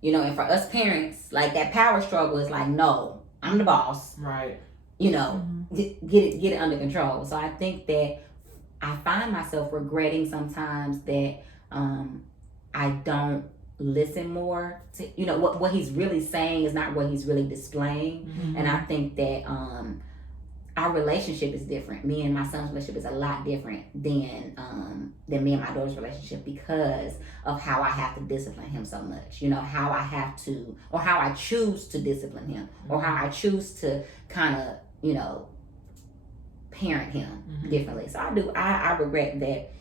You know, and for us parents, like that power struggle is like, no, I'm the boss. Right. You know, get it under control. So I think that I find myself regretting sometimes that I don't listen more to, you know, what he's really saying is not what he's really displaying. And I think that our relationship is different. Me and my son's relationship is a lot different than me and my daughter's relationship because of how I have to discipline him so much. You know, how I have to, or how I choose to discipline him, or how I choose to kind of, you know, parent him differently. So I regret that,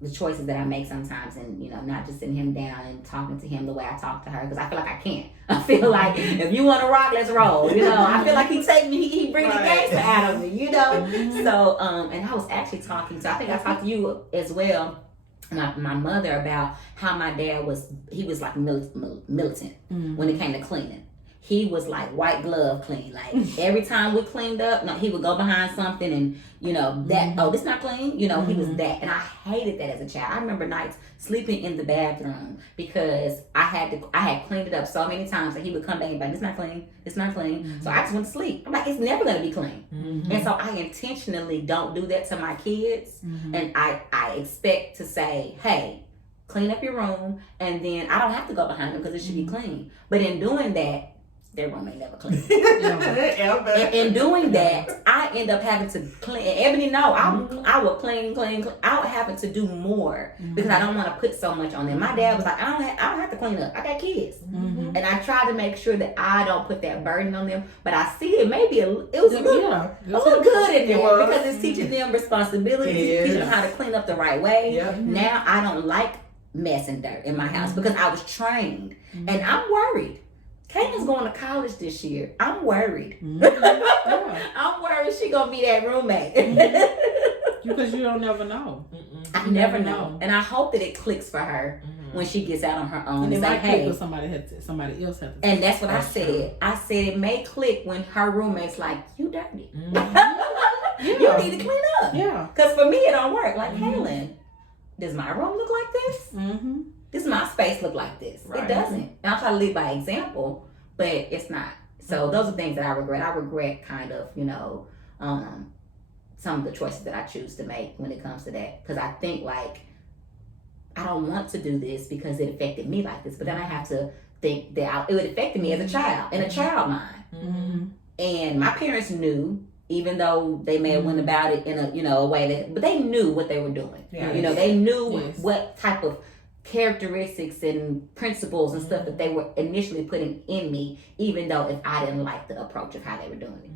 the choices that I make sometimes, and, you know, not just sitting him down and talking to him the way I talk to her, because I feel like I can't. I feel like if you want to rock, let's roll. You know, I feel like he take me, he bring the gangster out of me. You know, so and I was actually talking to, I think I talked to you as well, my mother, about how my dad was like militant when it came to cleaning. He was like white glove clean. Like every time we cleaned up, no, he would go behind something and, you know, that, oh, this not clean. You know, he was that. And I hated that as a child. I remember nights sleeping in the bathroom because I had cleaned it up so many times that he would come back and be like, it's not clean. It's not clean. So I just went to sleep. I'm like, it's never going to be clean. And so I intentionally don't do that to my kids. And I expect to say, hey, clean up your room. And then I don't have to go behind them because it should be clean. But in doing that, their room ain't never clean. And in doing that, I end up having to clean. And Ebony, no, I would clean. I would having to do more because I don't want to put so much on them. My dad was like, I don't have to clean up. I got kids, and I try to make sure that I don't put that burden on them. But I see it maybe it was a little good in there because it's teaching them responsibility, teaching them how to clean up the right way. Now I don't like mess and dirt in my house because I was trained, and I'm worried. Kayla's going to college this year. I'm worried. I'm worried she gonna be that roommate. Because you don't never know. I never know. And I hope that it clicks for her when she gets out on her own. And it might hey, click when somebody else has to. And that's what I said. True. I said it may click when her roommate's like, you dirty. You need to clean up. Yeah. Because for me it don't work. Like, Kaylin, does my room look like this? Does my space look like this? Right. It doesn't. And I try to lead by example, but it's not. So those are things that I regret. I regret kind of, you know, some of the choices that I choose to make when it comes to that. Because I think like, I don't want to do this because it affected me like this. But then I have to think that it would affect me as a child, in a child mind. And my parents knew, even though they may have went about it in a, you know, a way that, but they knew what they were doing. Yeah. You know, they knew what type of characteristics and principles and stuff that they were initially putting in me, even though if I didn't like the approach of how they were doing it.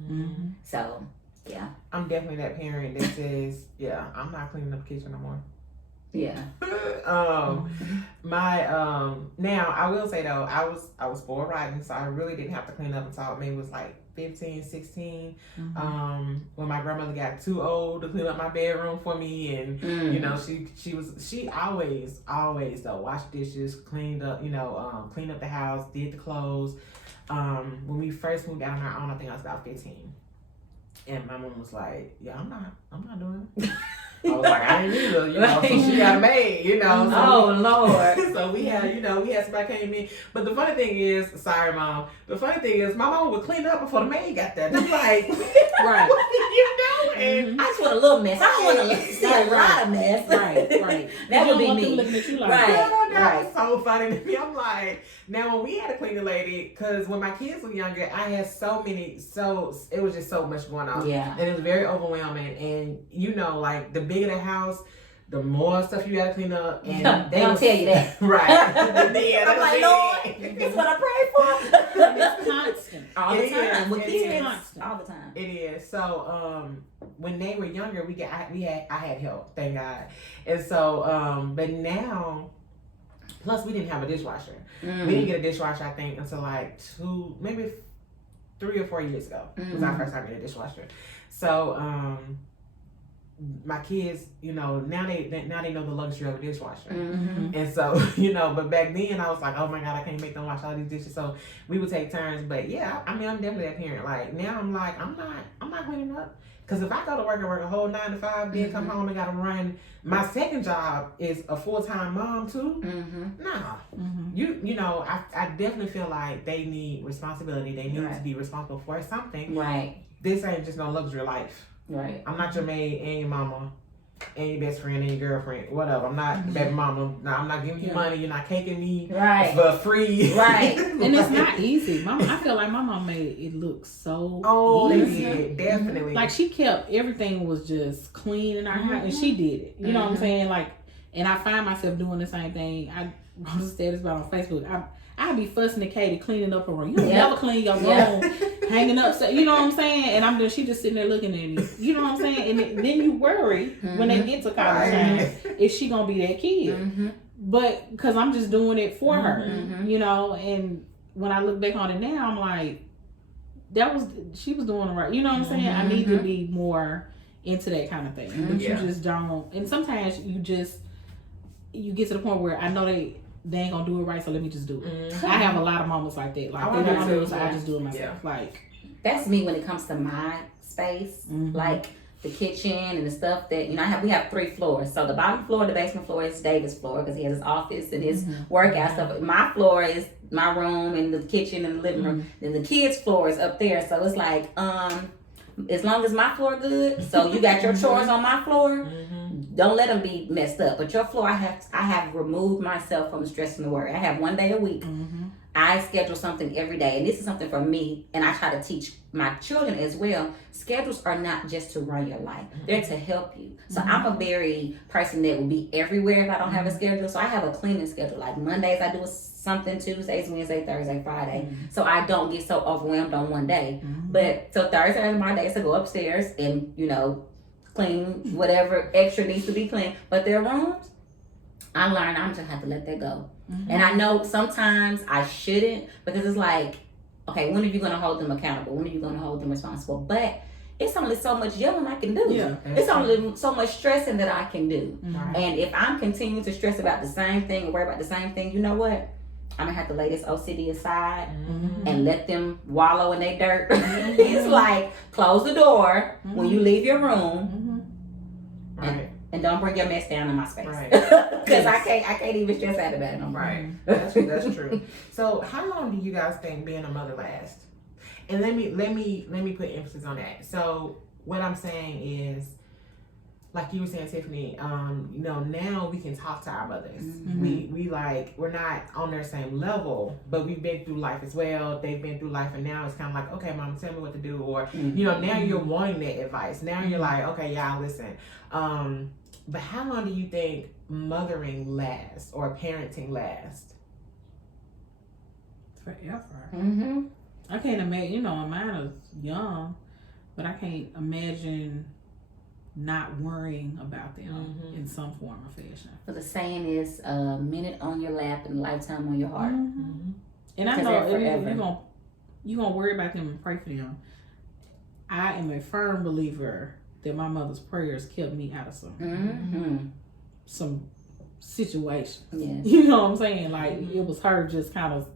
So, yeah. I'm definitely that parent that says, yeah, I'm not cleaning up the kitchen no more. Yeah. Now I will say though, I was spoiled rotten, so I really didn't have to clean up until maybe it was like 15, 16. When my grandmother got too old to clean up my bedroom for me, and you know, she always though washed dishes, cleaned up, you know, cleaned up the house, did the clothes. When we first moved out on our own, I think I was about 15. And my mom was like, yeah, I'm not doing it. I was like, I ain't either, you know, so she got a maid, you know. So Lord. So we had somebody came in. But the funny thing is, sorry, Mom, the funny thing is, my mom would clean up before the maid got there. I'm like, right. What are you doing? I just want a little mess. I don't want to see a lot of mess. Right. That would be me. Looking at you like, That was so funny to me. I'm like, now when we had a cleaning lady, because when my kids were younger, I had it was just so much going on. Yeah. And it was very overwhelming. And you know, like the bigger the house, the more stuff you gotta clean up. And they don't tell you that. Right. I'm like, Lord, that's what I pray for. And it's constant. All the time. With kids, constant. all the time. It is. So when they were younger, I had help, thank God. And so but now, plus we didn't have a dishwasher. We didn't get a dishwasher, I think, until like 3 or 4 years ago. It was our first time getting a dishwasher. So my kids, now they know the luxury of a dishwasher. Mm-hmm. And so, but back then I was like, oh my God, I can't make them wash all these dishes. So we would take turns. But yeah, I mean, I'm definitely that parent. Like now I'm like, I'm not cleaning up. Because if I go to work and work a whole 9 to 5, then come home and got to run. My second job is a full-time mom too. Nah. I definitely feel like they need responsibility. They need to be responsible for something. Right. This ain't just no luxury life. Right. I'm not your maid and your mama and your best friend and your girlfriend. Whatever. I'm not baby mama. No, I'm not giving you money. You're not caking me for free. Right. And it's not easy. I feel like my mom made it look so easy. easy. They did. Definitely. Like she kept everything was just clean in our house, and she did it. You know what I'm saying? Like, and I find myself doing the same thing. I wrote a status about on Facebook. I'd be fussing at Katie cleaning up her room. You never clean your room, hanging up. So, you know what I'm saying? And she just sitting there looking at me. You know what I'm saying? And then you worry when they get to college time, is she gonna be that kid? But because I'm just doing it for her, And when I look back on it now, I'm like, she was doing it right. You know what I'm saying? I need to be more into that kind of thing, but you just don't. And sometimes you get to the point where I know they ain't gonna do it right, so let me just do it. I have a lot of moments like that. Like they don't do it, so I just do it myself. Like that's me when it comes to my space, like the kitchen and the stuff that we have 3 floors. So the bottom floor, the basement floor is David's floor because he has his office and his workout stuff. My floor is my room and the kitchen and the living room. Then the kids' floor is up there. So it's like, as long as my floor good, so you got your chores on my floor. Don't let them be messed up. But your floor, I have removed myself from the stress and the worry. I have 1 day a week. I schedule something every day, and this is something for me, and I try to teach my children as well. Schedules are not just to run your life; they're to help you. So I'm a very person that will be everywhere if I don't have a schedule. So I have a cleaning schedule. Like Mondays, I do something. Tuesdays, Wednesday, Thursday, Friday. So I don't get so overwhelmed on one day. But so Thursday is my day to go upstairs and clean whatever extra needs to be cleaned. But their rooms, I learned I'm just have to let that go. And I know sometimes I shouldn't, because it's like, okay, when are you going to hold them accountable? When are you going to hold them responsible? But it's only so much yelling I can do. Yeah, it's only so much stressing that I can do. And if I'm continuing to stress about the same thing, or worry about the same thing, you know what? I'm going to have to lay this OCD aside and let them wallow in their dirt. It's like, close the door when you leave your room. And don't bring your mess down in my space. Because I can't even stress out about it no more. Right. That's true. So how long do you guys think being a mother lasts? And let me put emphasis on that. So what I'm saying is, like you were saying, Tiffany, now we can talk to our mothers. We're not on their same level, but we've been through life as well. They've been through life, and now it's kind of like, okay, Mom, tell me what to do. Or, now you're wanting that advice. Now you're like, okay, yeah, I'll listen. But how long do you think mothering lasts or parenting lasts? Forever. I can't imagine, mine is young, but I can't imagine not worrying about them in some form or fashion. But the saying is, a minute on your lap and a lifetime on your heart. And I know you're gonna worry about them and pray for them. I am a firm believer that my mother's prayers kept me out of some situations. Yes. You know what I'm saying? Like it was her just kind of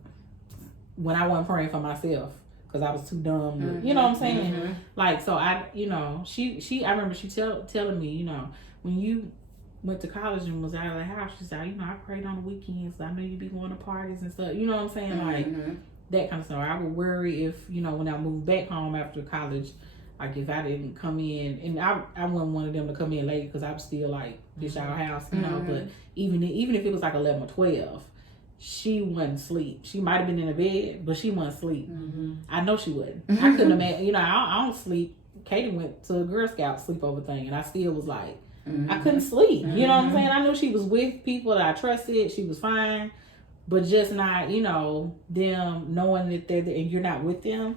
when I wasn't praying for myself. Because I was too dumb, you know what I'm saying? Like, so I remember she telling me, when you went to college and was out of the house, she said, I prayed on the weekends. I know you'd be going to parties and stuff. You know what I'm saying? Like, that kind of stuff. I would worry if, when I moved back home after college, like if I didn't come in, and I wasn't one of them to come in late because I was still like, this our house, but even if it was like 11 or 12, she wasn't asleep. She might have been in a bed, but she wasn't asleep. I know she wasn't. I couldn't imagine. I don't sleep. Katie went to a Girl Scout sleepover thing, and I still was like, I couldn't sleep. You know what I'm saying? I knew she was with people that I trusted. She was fine, but just not, them knowing that they're there and you're not with them.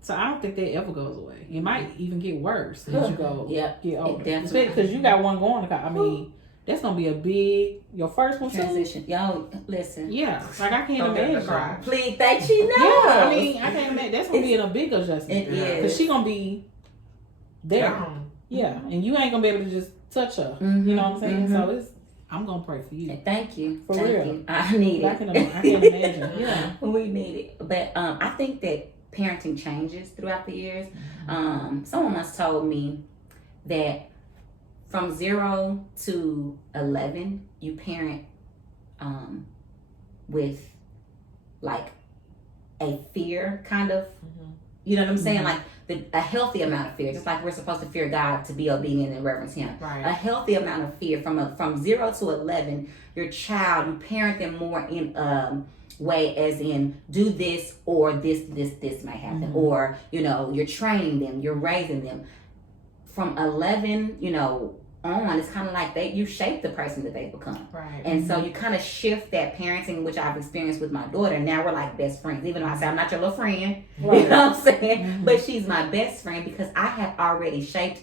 So I don't think that ever goes away. It might even get worse as you go get older. Especially because you got one going to college. I mean, that's gonna be your first one transition. Y'all listen. Yeah, like I can't imagine. Please, thank you. No, yeah, I mean I can't imagine. That's gonna be a big adjustment. It is because she gonna be there. Yeah, and you ain't gonna be able to just touch her. You know what I'm saying? So I'm gonna pray for you. Thank you. For Thank real. you. I need it. I can imagine. Yeah. We need it. But I think that parenting changes throughout the years. Someone once told me that from 0 to 11, you parent with like a fear kind of, you know what I'm saying? Like a healthy amount of fear, just like we're supposed to fear God to be obedient and reverence Him. Right. A healthy amount of fear from 0 to 11, your child, you parent them more in way as in do this or this may happen, or you know you're training them, you're raising them. From 11, you know, on, it's kind of like you shape the person that they become. Right. And so you kind of shift that parenting, which I've experienced with my daughter. Now we're like best friends, even though I say I'm not your little friend, Right. you know what I'm saying? But she's my best friend because I have already shaped,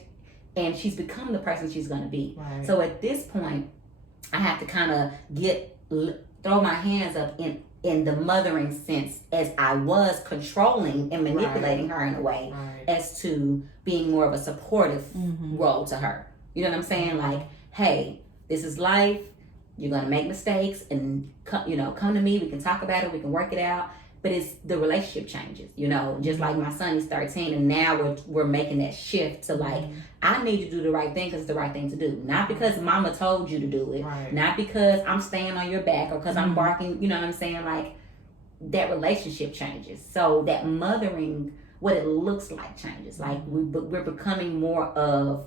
and she's become the person she's going to be. Right. So at this point, I have to kind of throw my hands up in the mothering sense, as I was controlling and manipulating her in a way, as to being more of a supportive role to her. You know what I'm saying? Like, hey, this is life. You're gonna make mistakes, and come to me. We can talk about it. We can work it out. But it's the relationship changes. You know, just like my son is 13, and now we're making that shift to like, I need to do the right thing because it's the right thing to do, not because Mama told you to do it, not because I'm staying on your back or because I'm barking. You know what I'm saying? Like, that relationship changes. So that mothering, what it looks like, changes. Like we're becoming more of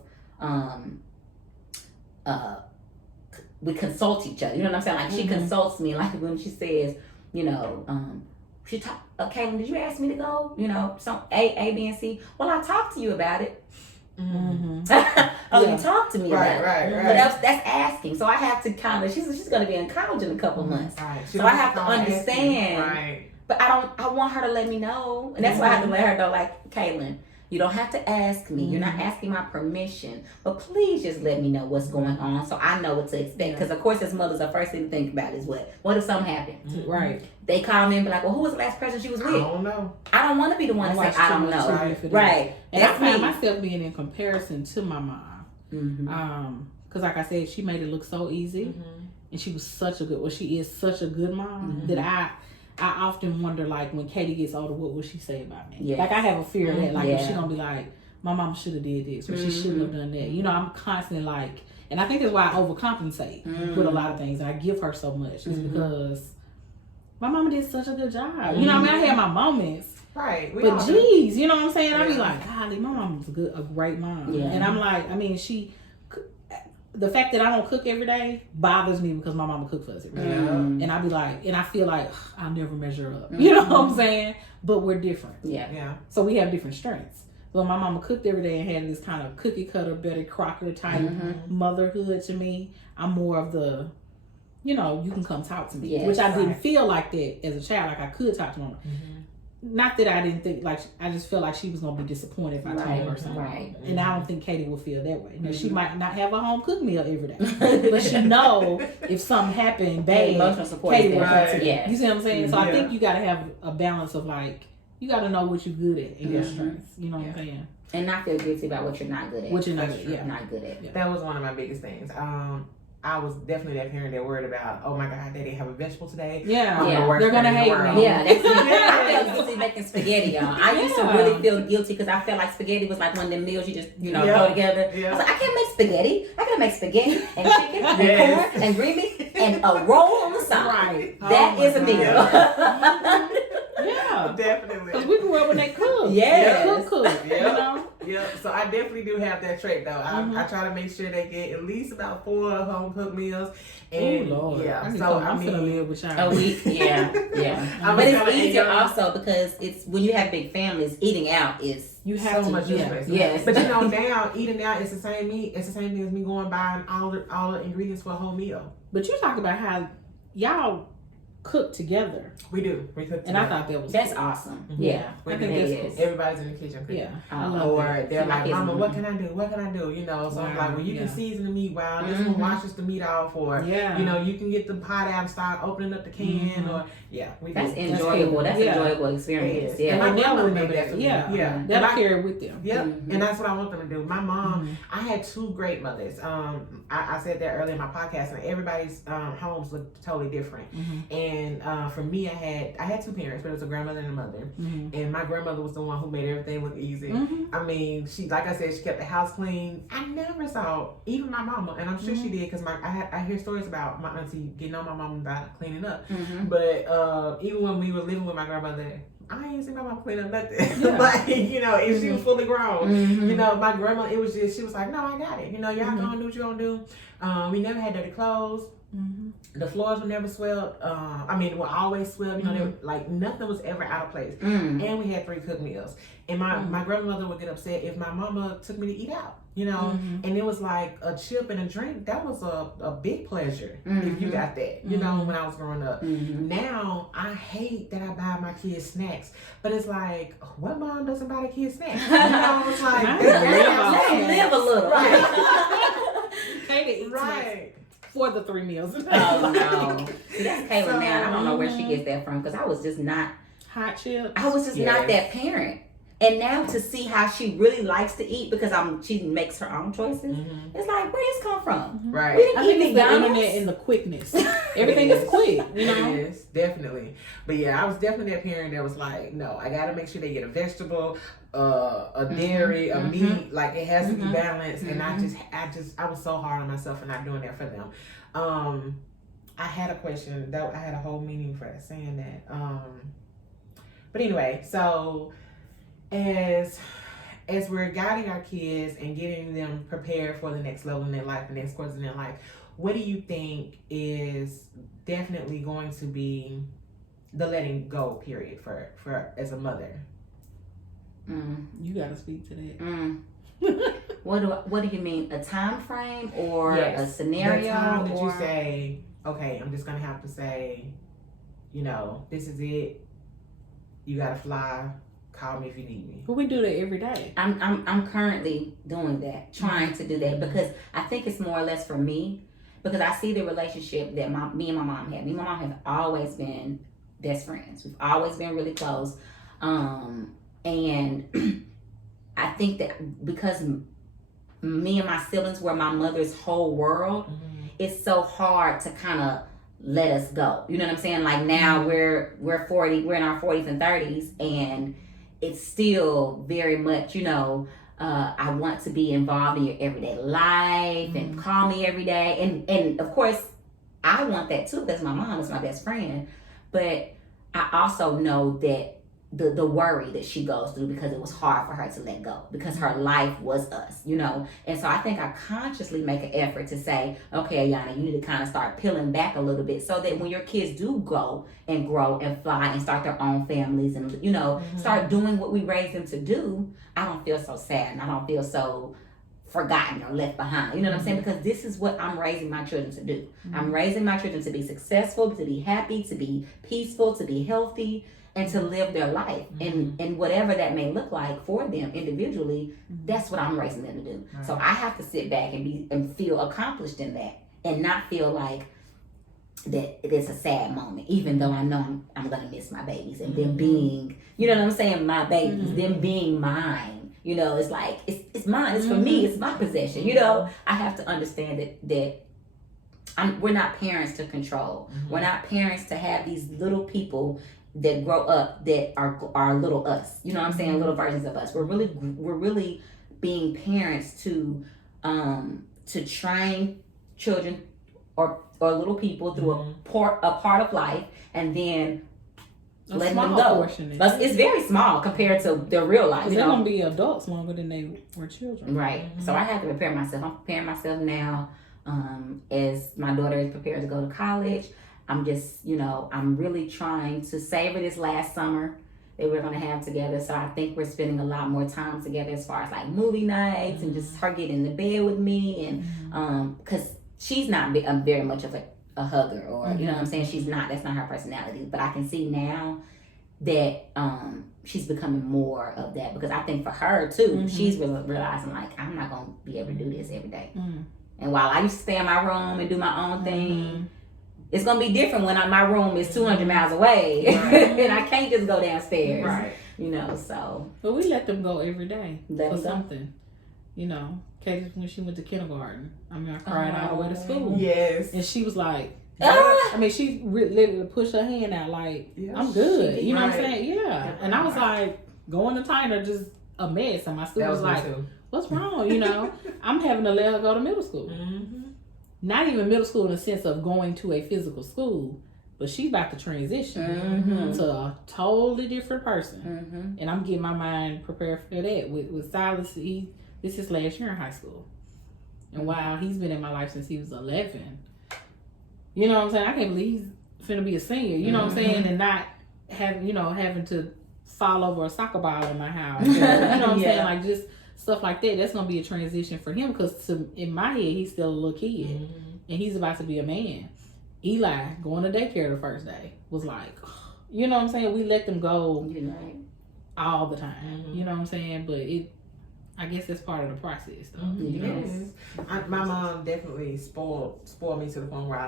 we consult each other. You know what I'm saying? Like she consults me. Like when she says, you know, she talk. Caitlin, did you ask me to go? You know, some A, B, and C. Well, I talked to you about it. You talked to me about it. Right. But that's asking. So I have to kind of. She's going to be in college in a couple months. Right. So I have to understand. Right. But I want her to let me know, and that's why I have to let her know. Like, Caitlin, you don't have to ask me. You're not asking my permission, but please just let me know what's going on so I know what to expect. Because of course, as mothers, the first thing to think about is what if something happened? Right. They call me and be like, well, who was the last person she was with? I don't know. I don't want to be the one to say I don't know. Right. And I find myself being in comparison to my mom. Because like I said, she made it look so easy, and she was she is such a good mom that I often wonder, like, when Katie gets older, what will she say about me? Like, I have a fear of that. Like, if she gonna be like, my mom should have did this, or she shouldn't have done that. You know, I'm constantly like, and I think that's why I overcompensate with a lot of things. I give her so much. It's because my mama did such a good job. You know what I mean? I had my moments. Right. But geez, you know what I'm saying? I be like, golly, my mom was a great mom. Yeah. And I'm like, I mean, the fact that I don't cook every day bothers me because my mama cooked for us every day. And I be like, and I feel like I'll never measure up. You know what I'm saying? But we're different. Yeah. So we have different strengths. So my mama cooked every day and had this kind of cookie cutter, Betty Crocker type motherhood to me. I'm more of the, you know, you can come talk to me, which I didn't feel like that as a child. Like I could talk to mama. Not that I didn't think, like, I just felt like she was going to be disappointed if I told her something. And I don't think Katie will feel that way. Now, she might not have a home cooked meal every day. But she know if something happened bad, emotional support Katie will come to you. Yes. You see what I'm saying? So I think you got to have a balance of, like, you got to know what you're good at and your strengths. You know what I'm saying? And not feel guilty about what you're not good at. What you're not good at. Not good at. That was one of my biggest things. I was definitely that parent that worried about, oh my God, they didn't have a vegetable today. Yeah. They're going to hate me. Yeah, that's I felt guilty making spaghetti, y'all. I used to really feel guilty because I felt like spaghetti was like one of them meals you just, throw together. I was like, I can't make spaghetti. I gotta make spaghetti and chicken and corn and green beans and a roll on the side. Right. That is a meal. Yeah. Definitely. Because we grew up when they cook. Yes. They cook, you know? Yeah, so I definitely do have that trait though. I try to make sure they get at least about 4 home cooked meals. And Lord. I'm gonna live with y'all. A week, yeah. But it's easier also because it's when you have big families, eating out is you have so much space. Yes. But now eating out is the same thing as me going buying all the ingredients for a whole meal. But you talk about how y'all cook together. We do. We cook together. And I thought that was That's cool. awesome. Mm-hmm. Yeah, I think that's cool. Everybody's in the kitchen cooking. Yeah, I love Or that. they're See, my like, kids Mama, don't what know. can I do? What can I do? You know, so I'm Wow, like, well, you yeah. can season the meat. Wow, this one washes the meat off. Or, Yeah. you know, you can get the pot out and start opening up the can. Or, we That's do. enjoyable. That's Yeah. enjoyable experience. It is. Yeah. And my And they'll grandmother remember did that that. for me. Yeah. Yeah. They'll And I- carry it with them. Yep, Mhm. and that's what I want them to do. My mom, Mhm. I had 2 great mothers. I said that earlier in my podcast, and everybody's homes look totally different. Mm-hmm. And for me, I had 2 parents, but it was a grandmother and a mother. Mm-hmm. And my grandmother was the one who made everything look easy. Mm-hmm. I mean, she, like I said, she kept the house clean. I never saw, even my mama, and I'm sure she did, because I hear stories about my auntie getting on my mom about cleaning up. Mm-hmm. But even when we were living with my grandmother, I ain't seen my mom clean up nothing. Yeah. Like, you know, if she was fully grown. Mm-hmm. You know, my grandma, it was just, she was like, no, I got it. You know, y'all gonna do what you gonna do. We never had dirty clothes. Mm-hmm. The floors were never swept. Were always swept. You know, they were, like, nothing was ever out of place. Mm-hmm. And we had 3 cooked meals. And my grandmother would get upset if my mama took me to eat out. You know, and it was like a chip and a drink. That was a big pleasure if you got that. You know, when I was growing up. Mm-hmm. Now I hate that I buy my kids snacks, but it's like, what mom doesn't buy the kids snacks? You know, it's like Mine Let them live a little. Right. Hey, to eat snacks Right. for the 3 meals. Oh no. See, that's Kayla So, now. I don't know where she gets that from, because I was just not Hot chips. not that parent. And now to see how she really likes to eat, because she makes her own choices. It's like, where this come from? Right. We didn't I eat think it's the McDonald's. internet and the quickness. Everything is quick, you know. It is, definitely. But yeah, I was definitely that parent that was like, no, I gotta make sure they get a vegetable, a dairy, a meat. Like, it has to be balanced. And I was so hard on myself for not doing that for them. I had a question that I had a whole meaning for saying that. But anyway, so as we're guiding our kids and getting them prepared for the next level in their life, the next course in their life, what do you think is definitely going to be the letting go period for as a mother? You got to speak to that. What do you mean? A time frame or Yes. a scenario? The time that or... you say, okay, I'm just gonna have to say, you know, this is it. You gotta fly. Call me if you need me. But we do that every day. I'm currently doing that, trying to do that, because I think it's more or less for me, because I see the relationship that me and my mom had. Me and my mom have always been best friends. We've always been really close. And I think that because me and my siblings were my mother's whole world, it's so hard to kind of let us go. You know what I'm saying? Like, now we're 40, we're in our 40s and 30s, and it's still very much, you know, I want to be involved in your everyday life and call me every day. And of course, I want that too, because my mom is my best friend. But I also know that the worry that she goes through, because it was hard for her to let go, because her life was us, you know. And so I think I consciously make an effort to say, okay, Ayana, you need to kind of start peeling back a little bit, so that when your kids do go and grow and fly and start their own families and, you know, start doing what we raised them to do, I don't feel so sad and I don't feel so forgotten or left behind. You know what I'm saying? Because this is what I'm raising my children to do. I'm raising my children to be successful, to be happy, to be peaceful, to be healthy, and to live their life. And whatever that may look like for them individually, that's what I'm raising them to do. Right. So I have to sit back and feel accomplished in that, and not feel like that it's a sad moment, even though I know I'm gonna miss my babies and them being, you know what I'm saying, my babies, them being mine. You know, it's like it's mine, it's for me, it's my possession. You know, I have to understand that we're not parents to control. We're not parents to have these little people that grow up that are little us. You know what I'm saying? Little versions of us. We're really being parents to train children or little people through a part of life, and then letting them go. But it's very small compared to their real life. They're gonna be adults longer than they were children. Right. So I have to prepare myself. I'm preparing myself now. As my daughter is prepared to go to college, I'm just, you know, I'm really trying to savor this last summer that we're gonna have together. So I think we're spending a lot more time together, as far as like movie nights and just her getting in the bed with me, and because she's not very much of a hugger or you know what I'm saying. That's not her personality. But I can see now that she's becoming more of that, because I think for her too, she's realizing like, I'm not gonna be able to do this every day. And while I used to stay in my room and do my own thing, it's gonna be different when my room is 200 miles away and I can't just go downstairs. Right. You know, so. But we let them go every day Let for them go. something. You know, Katie, when she went to kindergarten, I mean, I cried all the way to school. Yes. And she was like, I mean, she literally pushed her hand out like, I'm good. You know what I'm saying? Yeah. And I was like, going to Tyner just a mess. And my student was like, what's wrong? You know, I'm having to let her go to middle school. Not even middle school in the sense of going to a physical school, but she's about to transition to a totally different person. And I'm getting my mind prepared for that. With Silas, this is last year in high school. And wow, he's been in my life since he was 11. You know what I'm saying? I can't believe he's finna be a senior. You know what I'm saying? And not having to fall over a soccer ball in my house. You know what I'm saying? Like just stuff like that. That's gonna be a transition for him, because in my head he's still a little kid, and he's about to be a man. Eli going to daycare the first day was like, you know what I'm saying? We let them go all the time. You know what I'm saying? But I guess that's part of the process, though. You know? Yes. My mom definitely spoiled me to the point where I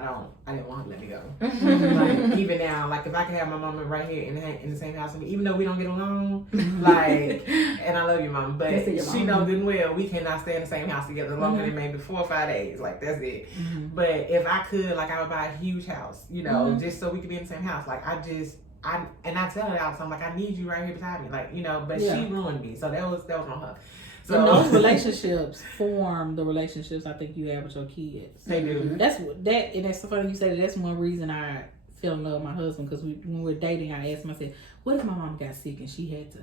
didn't want her to let me go. Like, even now, like if I could have my mama right here in the same house with me, even though we don't get along, like, and I love you, mom, but she knows good and well we cannot stay in the same house together longer than maybe 4 or 5 days. Like that's it. But if I could, like, I would buy a huge house, you know, just so we could be in the same house. Like I tell her all the time, like, I need you right here beside me, like, you know. But she ruined me, so that was on her. So and those relationships form the relationships I think you have with your kids. They do. And that's so funny you say that. That's one reason I fell in love with my husband, because when we were dating, I asked him, I said, what if my mom got sick and she had to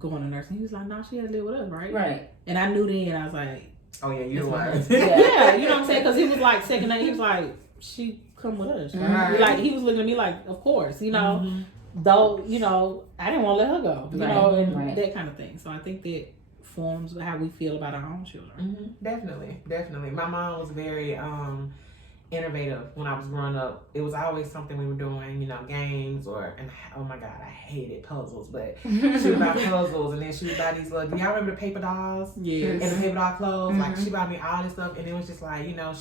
go on a nursing? He was like, no, she had to live with us, right? Right. And I knew then, I was like, oh yeah, you're right. Yeah, you know what I'm saying? Because he was like second night, he was like, she come with us, right? Like he was looking at me like, of course, you know, though, you know, I didn't want to let her go, you know, and that kind of thing. So I think that forms how we feel about our own children. Definitely. My mom was very innovative when I was growing up. It was always something we were doing, you know, games and oh my God, I hated puzzles, but she would buy puzzles, and then she would buy these little, do y'all remember the paper dolls? Yes. And the paper doll clothes? Like she bought me all this stuff, and it was just like, you know,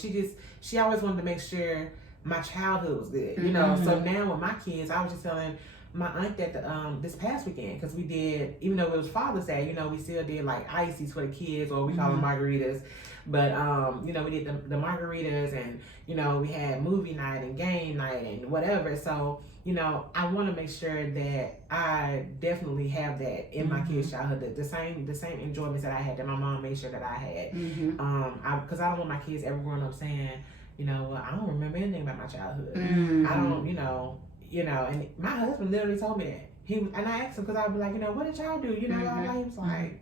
she always wanted to make sure my childhood was good, you know. So now with my kids, I was just telling my aunt that this past weekend, because we did, even though it was Father's Day, you know, we still did like ices for the kids, or we call them margaritas. But you know, we did the margaritas, and you know, we had movie night and game night and whatever. So you know, I want to make sure that I definitely have that in my kids' childhood, the same enjoyments that I had, that my mom made sure that I had. Because I don't want my kids ever growing up saying, you know, well, I don't remember anything about my childhood. I don't, you know, and my husband literally told me that. And I asked him, because I was like, you know, what did y'all do? You know, he was like,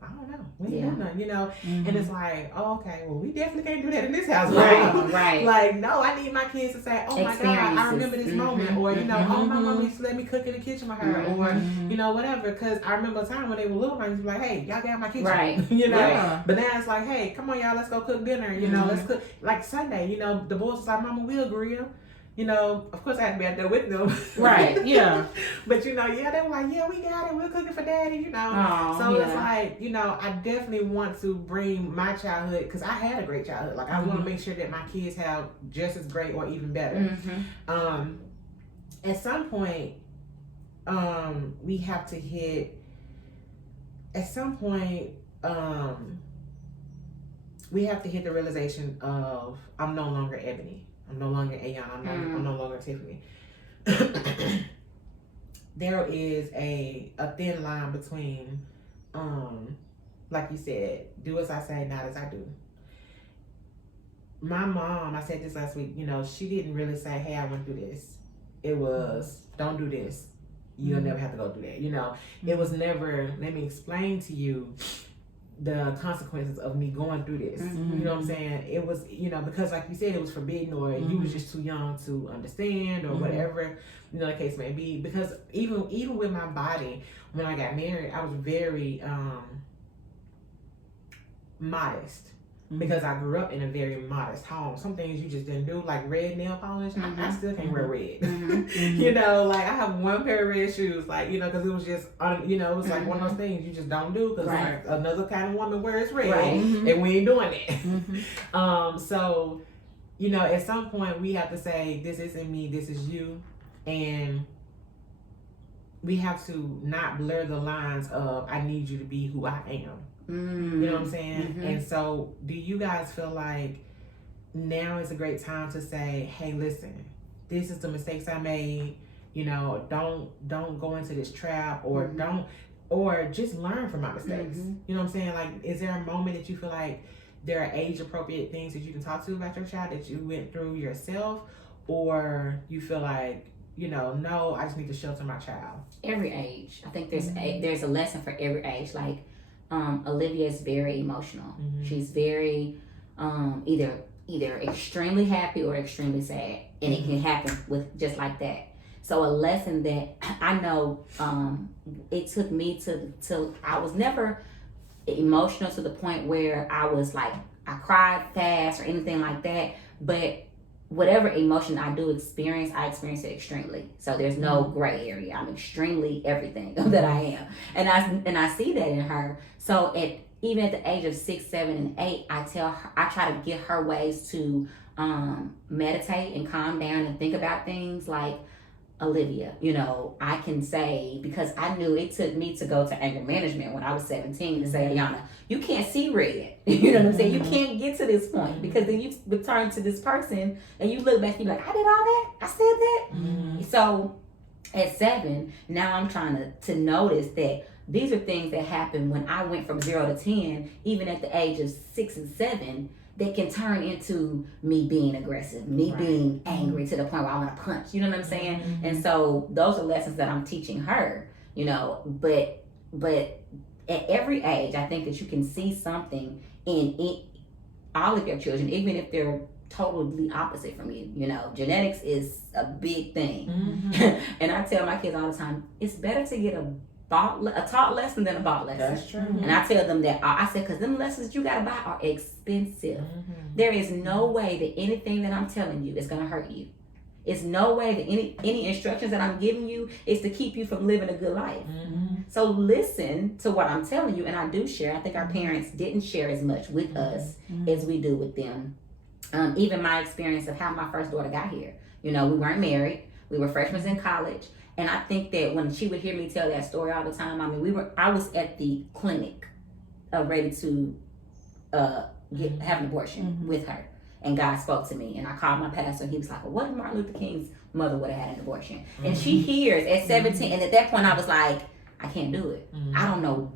I don't know. We didn't do nothing, you know. And it's like, oh, okay, well, we definitely can't do that in this house. Right. Like, no, I need my kids to say, oh my God, I remember this moment. Or, you know, oh, my mom used to let me cook in the kitchen with her. Or, you know, whatever. Because I remember a time when they were little, I used to be like, hey, y'all get out my kitchen. Right. You know. But now it's like, hey, come on, y'all, let's go cook dinner. You know, let's cook. Like Sunday, you know, the boys was like, Mama, we'll grill. You know, of course I had to be out there with them. Right, yeah. But, you know, they were like, yeah, we got it. We're cooking for Daddy, you know. So it's like, you know, I definitely want to bring my childhood, because I had a great childhood. Like, I want to make sure that my kids have just as great or even better. At some point, we have to hit, we have to hit the realization of, I'm no longer Ebony. I'm no longer Ayan. I'm no longer Tiffany. There is a thin line between, like you said, do as I say, not as I do. My mom, I said this last week, you know, she didn't really say, hey, I went through this. It was, don't do this. You'll never have to go through that. You know, it was never, let me explain to you the consequences of me going through this. You know what I'm saying? It was, you know, because like you said, it was forbidden, or you was just too young to understand, or whatever, you know, the case may be. Because even with my body, when I got married, I was very modest. because I grew up in a very modest home. Some things you just didn't do, like red nail polish. I still can't wear red. You know, like I have one pair of red shoes, like, you know, because it was just, you know, it's like one of those things you just don't do because like another kind of woman wears red, and we ain't doing that. So, you know, at some point we have to say, this isn't me, this is you, and we have to not blur the lines of I need you to be who I am. You know what I'm saying? And so do you guys feel like now is a great time to say, hey, listen, this is the mistakes I made, you know, don't go into this trap, or or just learn from my mistakes. You know what I'm saying? Like, is there a moment that you feel like there are age appropriate things that you can talk to about your child that you went through yourself, or you feel like, you know, no, I just need to shelter my child? Every age. I think there's a lesson for every age. Like, Olivia is very emotional. She's very either extremely happy or extremely sad, and it can happen with just like that. So a lesson that I know, it took me to I was never emotional to the point where I was like I cried fast or anything like that, but whatever emotion I do experience, I experience it extremely. So there's no gray area. I'm extremely everything that I am, and I see that in her. So even at the age of 6, 7, and 8, I try to give her ways to meditate and calm down and think about things like, Olivia, you know, I can say, because I knew it took me to go to anger management when I was 17 to say, Ayana, you can't see red. You know what I'm saying? You can't get to this point, because then you return to this person and you look back and you're like, I did all that? I said that? So at 7, now I'm trying to notice that these are things that happen when I went from 0 to 10, even at the age of 6 and 7, that can turn into me being aggressive, me being angry to the point where I want to punch. You know what I'm saying? And so those are lessons that I'm teaching her, you know, but at every age, I think that you can see something in all of your children, even if they're totally opposite from you. You know, genetics is a big thing. And I tell my kids all the time, it's better to get a taught lesson than a bought lesson. That's true. And I tell them that, I said, because them lessons you got to buy are expensive. There is no way that anything that I'm telling you is going to hurt you. It's no way that any instructions that I'm giving you is to keep you from living a good life. So listen to what I'm telling you, and I do share. I think our parents didn't share as much with us as we do with them. Even my experience of how my first daughter got here. You know, we weren't married. We were freshmen in college. And I think that when she would hear me tell that story all the time, I mean, I was at the clinic ready to have an abortion with her. And God spoke to me, and I called my pastor, and he was like, well, what if Martin Luther King's mother would have had an abortion? And she hears at 17, and at that point I was like, I can't do it. I don't know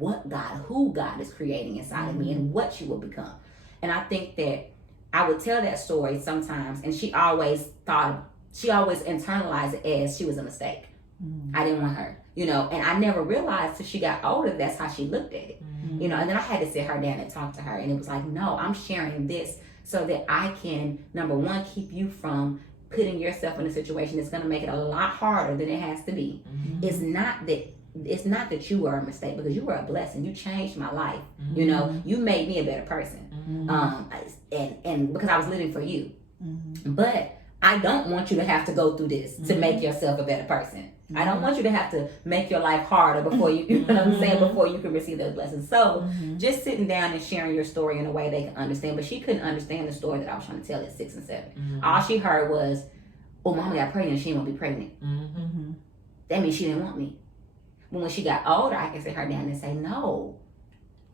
who God is creating inside of me and what she will become. And I think that I would tell that story sometimes, and she always internalized it as she was a mistake. I didn't want her, you know, and I never realized till she got older that's how she looked at it, you know. And then I had to sit her down and talk to her, and it was like, no, I'm sharing this so that I can, number one, keep you from putting yourself in a situation that's going to make it a lot harder than it has to be. It's not that you were a mistake, because you were a blessing. You changed my life. You know, you made me a better person, and because I was living for you. But I don't want you to have to go through this to make yourself a better person. I don't want you to have to make your life harder before you know what I'm saying, before you can receive those blessings. So just sitting down and sharing your story in a way they can understand. But she couldn't understand the story that I was trying to tell at 6 and 7. All she heard was, oh, mama got pregnant, she didn't want to be pregnant. That means she didn't want me. But when she got older, I can sit her down and say, no,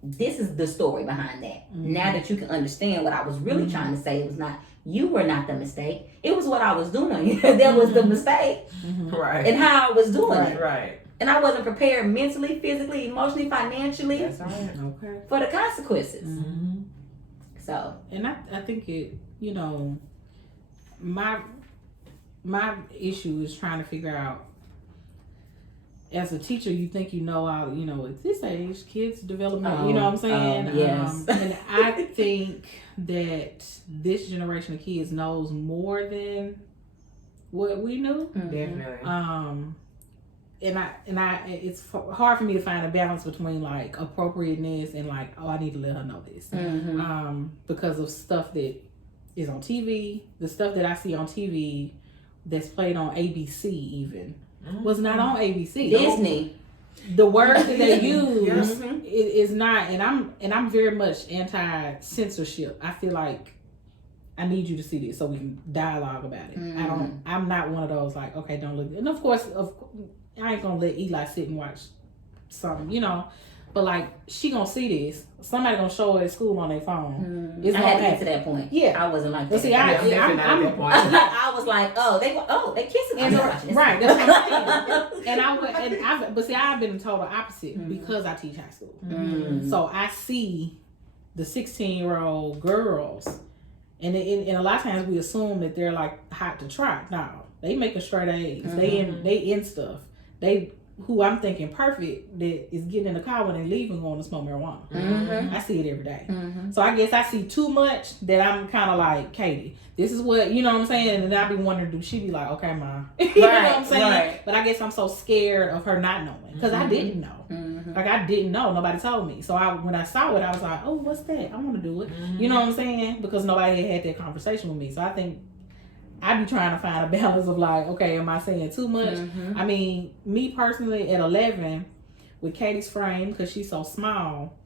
this is the story behind that. Now that you can understand what I was really trying to say, it was not, you were not the mistake. It was what I was doing. That was the mistake. Right. And how I was doing it. Right. And I wasn't prepared mentally, physically, emotionally, financially. That's right. Okay. For the consequences. So. And I think it, you know, my issue is trying to figure out, as a teacher, you think you know how, you know, at this age, kids development, you know what I'm saying? Yes. And I think that this generation of kids knows more than what we knew. Definitely. it's hard for me to find a balance between like appropriateness and like, oh, I need to let her know this, because of stuff that is on TV, the stuff that I see on TV that's played on ABC even was not on ABC. Disney. The words that they use is not, and I'm very much anti-censorship. I feel like I need you to see this so we can dialogue about it. I'm not one of those like, okay, don't look. And of course, I ain't gonna let Eli sit and watch something, you know. But like, she gonna see this. Somebody gonna show her at school on their phone. I had to get to that point. Yeah, I wasn't like that. But see, I'm at that point. I was like, they kissing. I'm not watching this. Right, that's what I'm saying. But see, I've been the total opposite because I teach high school. So I see the 16-year-old girls, and a lot of times we assume that they're like hot to trot. No, they making straight A's. They in stuff. Who I'm thinking perfect that is getting in the car when they leave and going to smoke marijuana. I see it every day. So I guess I see too much that I'm kind of like, Katie, this is what, you know what I'm saying? And then I be wondering, do she be like, okay, Ma. You know what I'm saying? Right. But I guess I'm so scared of her not knowing because I didn't know. Like I didn't know. Nobody told me. So when I saw it, I was like, oh, what's that? I want to do it. You know what I'm saying? Because nobody had that conversation with me. So I think I be trying to find a balance of like, okay, am I saying too much? I mean, me personally at 11, with Katie's frame, because she's so small,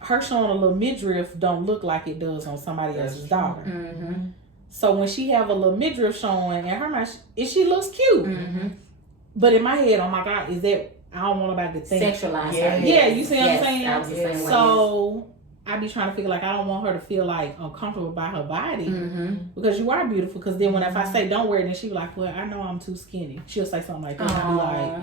her showing a little midriff don't look like it does on somebody else's daughter. So when she have a little midriff showing and her mouth, she looks cute. But in my head, oh my God, is that, I don't want nobody to think. Sexualize her. Yeah, you see what I'm saying? I was the same way. So I be trying to figure like I don't want her to feel like uncomfortable about her body because you are beautiful. Because then if I say don't wear it, then she be like, well, I know I'm too skinny. She'll say something like that. And I be like,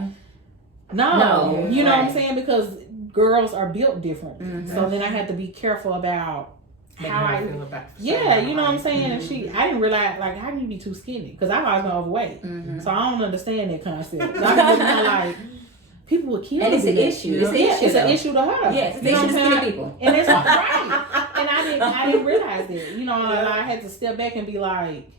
no, you know what I'm saying? Because girls are built different. So then I have to be careful about how I feel about you know what I'm saying? And I didn't realize like, how can you be too skinny? Because I've always been overweight, so I don't understand that concept. I'm like, people would kill. And it's an issue. It's an issue to her. Yes, it's an issue to skinny people. And it's right. And I didn't realize that. You know, and I had to step back and be like,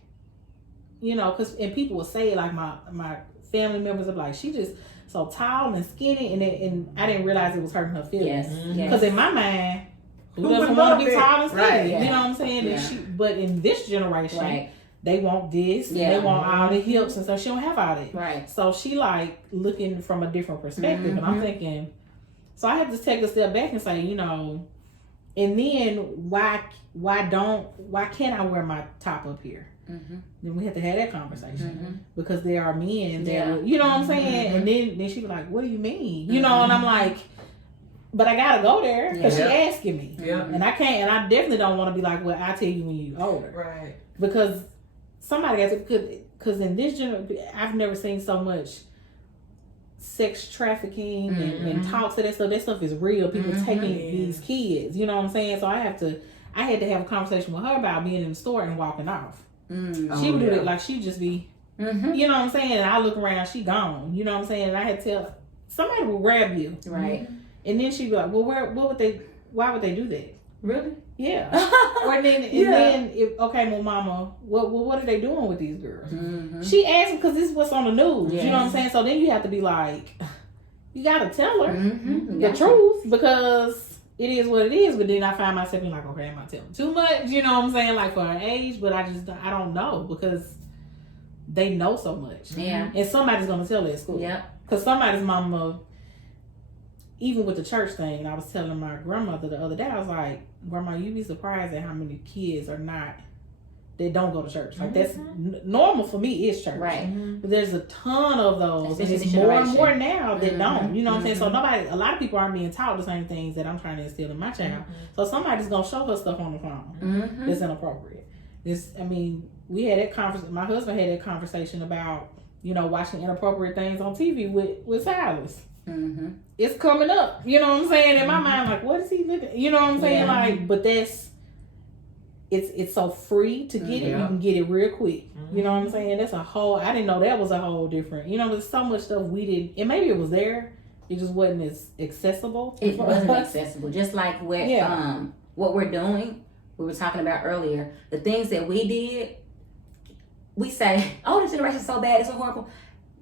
you know, and people would say like my family members are like, she just so tall and skinny, and I didn't realize it was hurting her feelings. Because in my mind, who doesn't want to be tall and skinny? Right. You know what I'm saying? Yeah. But in this generation, they want this, they want all the hips, and so she don't have all that. Right. So she like looking from a different perspective, and I'm thinking, so I had to take a step back and say, you know, and then why can't I wear my top up here? Then we had to have that conversation because there are men that, you know what I'm saying? And then she was like, what do you mean? You know, and I'm like, but I gotta go there because she asking me, and I can't, and I definitely don't want to be like, well, I'll tell you when you older, right? Because somebody has to, because in this generation, I've never seen so much sex trafficking and talks of that stuff. That stuff is real. People taking these kids, you know what I'm saying? So I had to have a conversation with her about being in the store and walking off. She would do it like she'd just be, you know what I'm saying? And I look around, she gone, you know what I'm saying? And I had to tell, somebody will grab you. Right. And then she'd be like, well, why would they do that? Really? Yeah. Or then, okay, well, Mama, what are they doing with these girls? She asked because this is what's on the news. You know what I'm saying? So then you have to be like, you got to tell her the truth because it is what it is. But then I find myself being like, okay, am I telling too much? You know what I'm saying? Like for her age, but I don't know because they know so much. Yeah. And somebody's going to tell her at school. Yeah. Because somebody's mama, even with the church thing, I was telling my grandmother the other day, I was like, Grandma, you'd be surprised at how many kids that don't go to church. Like that's normal for me is church. Right. But there's a ton of those. Especially and it's more and more now that don't. You know what I'm saying? So a lot of people aren't being taught the same things that I'm trying to instill in my child. So somebody's going to show her stuff on the phone that's inappropriate. We had that conversation. My husband had that conversation about, you know, watching inappropriate things on TV with Silas. It's coming up, you know what I'm saying? In my mind, like, what is he looking? You know what I'm saying? Like, but it's so free to get it. You can get it real quick. You know what I'm saying? That's I didn't know that was a whole different. You know, there's so much stuff we didn't, and maybe it was there. It just wasn't as accessible. It wasn't accessible. Just like what we're doing. We were talking about earlier. The things that we did. We say, oh, this generation's so bad. It's so horrible.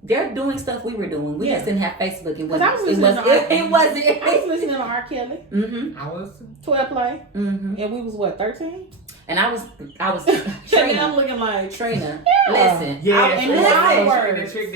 they're doing stuff we were doing. We just didn't have Facebook. It wasn't. I was listening It wasn't. I was listening to R. Kelly. I was 12 play. And we was what, 13? And I was And I'm looking like Trina. Yeah. Listen. Yeah, and listen. listen.